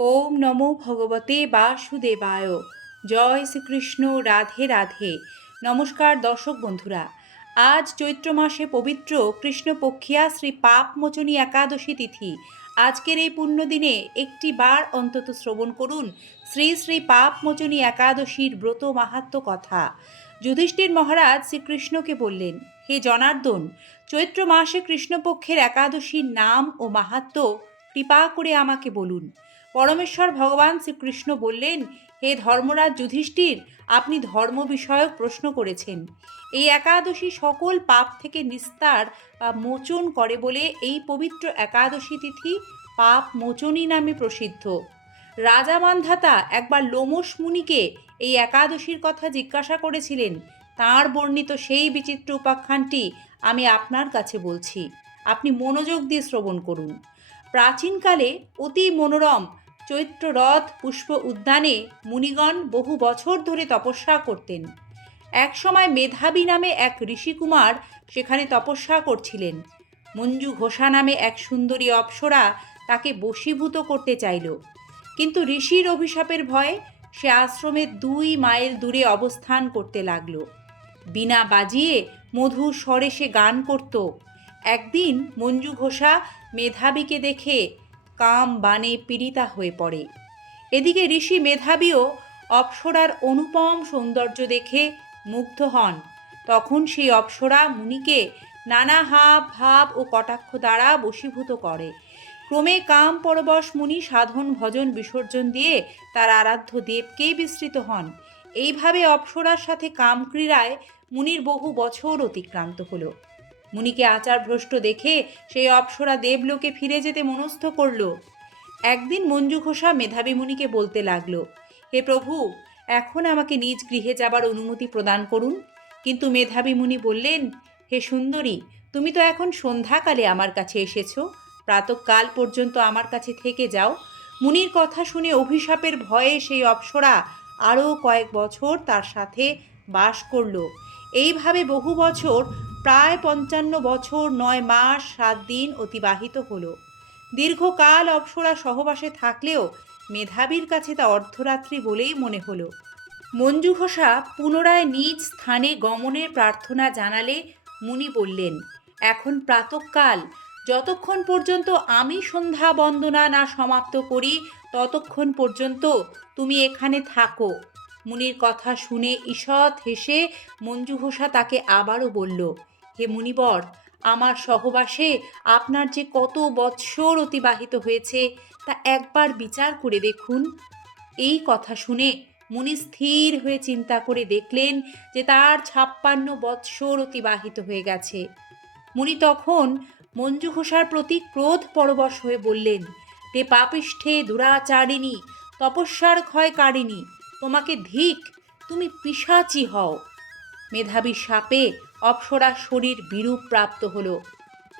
ওম নমো ভগবতে বাসুদেবায়। জয় শ্রীকৃষ্ণ। রাধে রাধে। নমস্কার দর্শক বন্ধুরা, আজ চৈত্র মাসে পবিত্র কৃষ্ণপক্ষিয়া শ্রী পাপমোচনী একাদশী তিথি। আজকের এই পুণ্যদিনে একটি বার অন্তত শ্রবণ করুন শ্রী শ্রী পাপমোচনী একাদশীর ব্রত মাহাত্ম্য কথা। যুধিষ্ঠির মহারাজ শ্রীকৃষ্ণকে বললেন, হে জনার্দন, চৈত্র মাসে কৃষ্ণপক্ষের একাদশীর নাম ও মাহাত্ম্য কৃপা করে আমাকে বলুন। পরমেশ্বর ভগবান শ্রীকৃষ্ণ বললেন, হে ধর্মরাজ যুধিষ্ঠির, আপনি ধর্ম বিষয়ক প্রশ্ন করেছেন। এই একাদশী সকল পাপ থেকে নিস্তার বা মোচন করে বলে এই পবিত্র একাদশী তিথি পাপ মোচনী নামে প্রসিদ্ধ। রাজা মান্ধাতা একবার লোমশ মুনিকে এই একাদশীর কথা জিজ্ঞাসা করেছিলেন। তাঁর বর্ণিত সেই বিচিত্র উপাখ্যানটি আমি আপনার কাছে বলছি, আপনি মনোযোগ দিয়ে শ্রবণ করুন। প্রাচীনকালে অতি মনোরম চৈত্র রথ পুষ্প উদ্যানে মুনিগণ বহু বছর ধরে তপস্যা করতেন। একসময় মেধাবী নামে এক ঋষিকুমার সেখানে তপস্যা করছিলেন। মঞ্জু ঘোষা নামে এক সুন্দরী অপ্সরা তাকে বশীভূত করতে চাইল, কিন্তু ঋষির অভিশাপের ভয়ে সে আশ্রমের 2 মাইল দূরে অবস্থান করতে লাগল। বীণা বাজিয়ে মধুর স্বরে সে গান করত। একদিন মঞ্জু ঘোষা মেধাবীকে দেখে কাম বাণে পীড়িতা হয়ে পড়ে। এদিকে ঋষি মেধাবীও অপ্সরার অনুপম সৌন্দর্য দেখে মুগ্ধ হন। তখন সেই অপ্সরা মুনিকে নানা হাব ভাব ও কটাক্ষ দ্বারা বশীভূত করে। ক্রমে কাম পরবশ মুনি সাধন ভজন বিসর্জন দিয়ে তার আরাধ্য দেবকেই বিস্মৃত হন। এইভাবে অপ্সরার সাথে কামক্রীড়ায় মুনির বহু বছর অতিক্রান্ত হলো। মুনিকে আচারভ্রষ্ট দেখে সেই অপ্সরা দেবলোকে ফিরে যেতে মনস্থ করল। একদিন মঞ্জু ঘোষা মেধাবী মুনিকে বলতে লাগলো, হে প্রভু, এখন আমাকে নিজ গৃহে যাবার অনুমতি প্রদান করুন। কিন্তু মেধাবী মুনি বললেন, হে সুন্দরী, তুমি তো এখন সন্ধ্যাকালে আমার কাছে এসেছো, প্রাতঃকাল পর্যন্ত আমার কাছে থেকে যাও। মুনির কথা শুনে অভিশাপের ভয়ে সেই অপ্সরা আরও কয়েক বছর তার সাথে বাস করল। এইভাবে বহু বছর, প্রায় 55 বছর 9 মাস 7 দিন অতিবাহিত হলো। দীর্ঘকাল অপ্সরা সহবাসে থাকলেও মেধাবীর কাছে তা অর্ধরাত্রি বলেই মনে হলো। মঞ্জু ঘোষা পুনরায় নিজ স্থানে গমনের প্রার্থনা জানালে মুনি বললেন, এখন প্রাতঃকাল, যতক্ষণ পর্যন্ত আমি সন্ধ্যা বন্দনা না সমাপ্ত করি ততক্ষণ পর্যন্ত তুমি এখানে থাকো। মুনির কথা শুনে ঈষৎ হেসে মঞ্জু ঘোষা তাকে আবারও বলল, হে মুনিবর, আমার সহবাসে আপনার যে কত বৎসর অতিবাহিত হয়েছে তা একবার বিচার করে দেখুন। এই কথা শুনে মুনি স্থির হয়ে চিন্তা করে দেখলেন যে তার 56 বৎসর অতিবাহিত হয়ে গেছে। মুনি তখন মঞ্জু ঘোষার প্রতি ক্রোধ পরবশ হয়ে বললেন, হে পাপিষ্ঠে দুরাচারিণী, তপস্যার ক্ষয়কারিণী, তোমাকে ধিক, তুমি পিশাচী হও। মেধাবী শাপে অপ্সরার শরীর বিরূপ প্রাপ্ত হলো।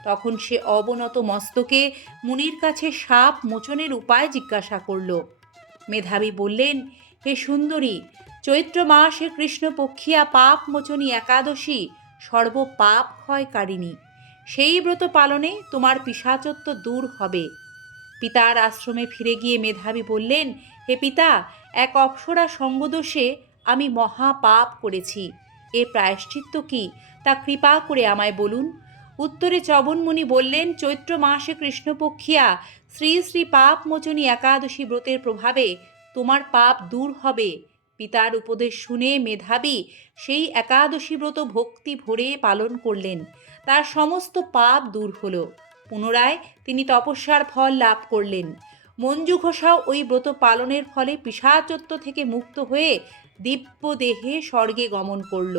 তখন সে অবনত মস্তকে মুনির কাছে শাপ মোচনের উপায় জিজ্ঞাসা করল। মেধাবী বললেন, হে সুন্দরী, চৈত্র মাসে কৃষ্ণপক্ষিয়া পাপ মোচনী একাদশী সর্বপাপ ক্ষয়কারিণী। সেই ব্রত পালনে তোমার পিশাচত্ব দূর হবে। পিতার আশ্রমে ফিরে গিয়ে মেধাবী বললেন, হে পিতা, এক অপ্সরা সঙ্গদোষে আমি মহাপাপ করেছি। এর প্রায়শ্চিত্ত কি তা কৃপা করে আমায় বলুন। উত্তরে চবনমুনি বললেন, চৈত্র মাসে কৃষ্ণপক্ষিয়া শ্রী শ্রী পাপমোচনী একাদশী ব্রতের প্রভাবে তোমার পাপ দূর হবে। পিতার উপদেশ শুনে মেধাবী সেই একাদশী ব্রত ভক্তি ভরে পালন করলেন। তার সমস্ত পাপ দূর হলো। পুনরায় তিনি তপস্যার ফল লাভ করলেন। মঞ্জু ঘোষাও ওই ব্রত পালনের ফলে পিশাচত্ব থেকে মুক্ত হয়ে দিব্য দেহে স্বর্গে গমন করল।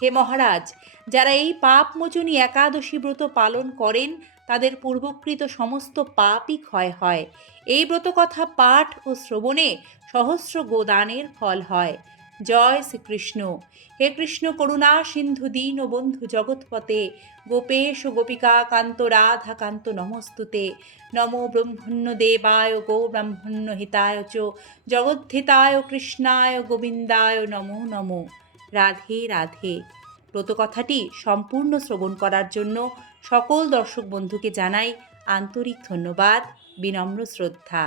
হে মহারাজ, যারা এই পাপমোচনী একাদশী ব্রত পালন করেন তাদের পূর্বকৃত সমস্ত পাপই ক্ষয় হয়। এই ব্রত কথা পাঠ ও শ্রবণে সহস্র গোদানের ফল হয়। জয় শ্রীকৃষ্ণ। হে কৃষ্ণ করুণা সিন্ধু দীন ও বন্ধু জগৎপতে, গোপেশ গোপিকা কান্ত রাধা কান্ত নমস্তুতে। নমো ব্রহ্মণ্য দেবায় গো ব্রাহ্মণ্য হিতায় চ জগদ্ধিতায় কৃষ্ণায় গোবিন্দায় নমো নমো। রাধে রাধে। ব্রতকথাটি সম্পূর্ণ শ্রবণ করার জন্য সকল দর্শক বন্ধুকে জানাই আন্তরিক ধন্যবাদ, বিনম্র শ্রদ্ধা।